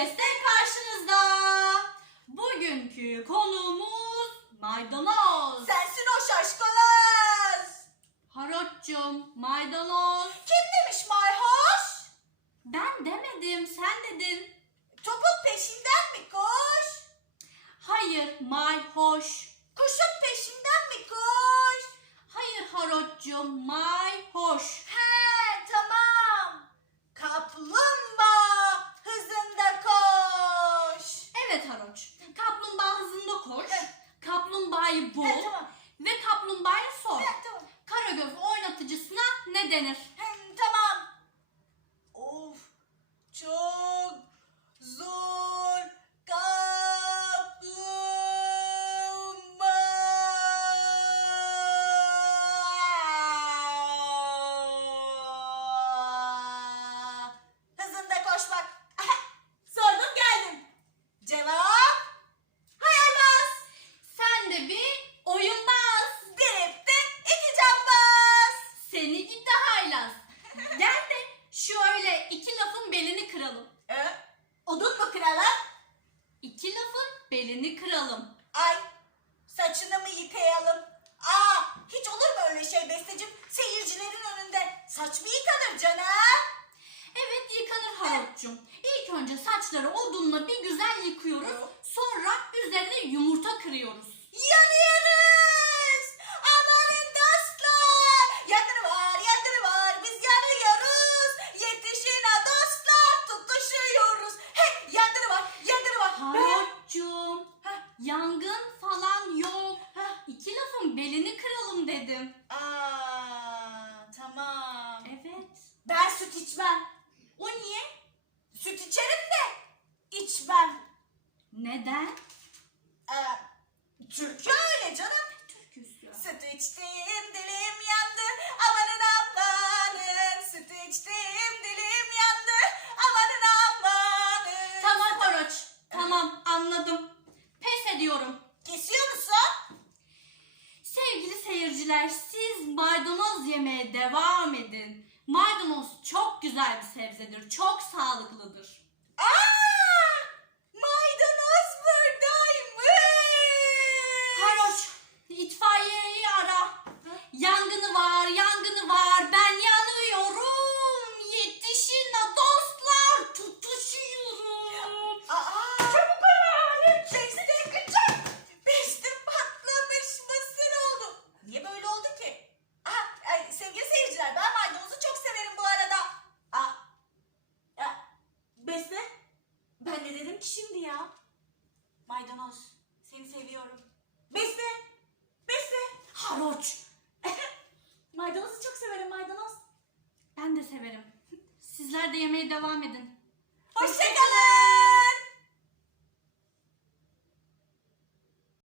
Beste karşınızda. Bugünkü konuğumuz maydanoz. Sensin o şaşkalaz. Harotçum, maydanoz. Kim demiş mayhoş? Ben demedim, sen dedin. Topun peşinden mi koş? Hayır, mayhoş. Kuşun peşinden mi koş? Hayır Harotçum, mayhoş. He tamam. Kaplumbağa hızında koş. Evet Haroç. Kaplumbağa hızında koş. Kaplumbağayı bul. He tamam. Ve kaplumbağaya sor. He tamam. Karagöz oynatıcısına ne denir? Yıkanır canım? Evet yıkanır Harotçum. İlk önce saçları odunla bir güzel yıkıyoruz. Sonra üzerine yumurta kırıyoruz. Yanıyoruz! Amanın dostlar! Yangını var, yangını var, biz yanıyoruz! Yetişin ha dostlar, tutuşuyoruz! Hey, yangını var, yangını var! Harotçum. Heh, Yangın falan yok. İki lafın belini kıralım dedim. Aa. Ben süt içmem. O niye? Süt içerim de içmem. Neden? Ee, çünkü öyle canım. Türküsü. Süt içtim dilim maydanoz yemeye devam edin. Maydanoz çok güzel bir sebzedir. Çok sağlıklıdır. Aa! Maydanoz buradaymış. Haroç itfaiyeyi ara. Yangını var, yangını var. Ben yanıyorum. Yetişin ha dostlar. Tutuşuyorum. Aa! Çabuk ol. Beste kaçak. Beste patlamış mısır oldu. Niye böyle oldu ki? Aa, ay, seyirciler ben maydanozu çok severim bu arada. Aa, ya, Beste ben ne dedim ki şimdi ya? Maydanoz seni seviyorum. Beste, Beste. Haroç. Maydanozu çok severim maydanoz. Ben de severim. Sizler de yemeye devam edin. Hoşçakalın.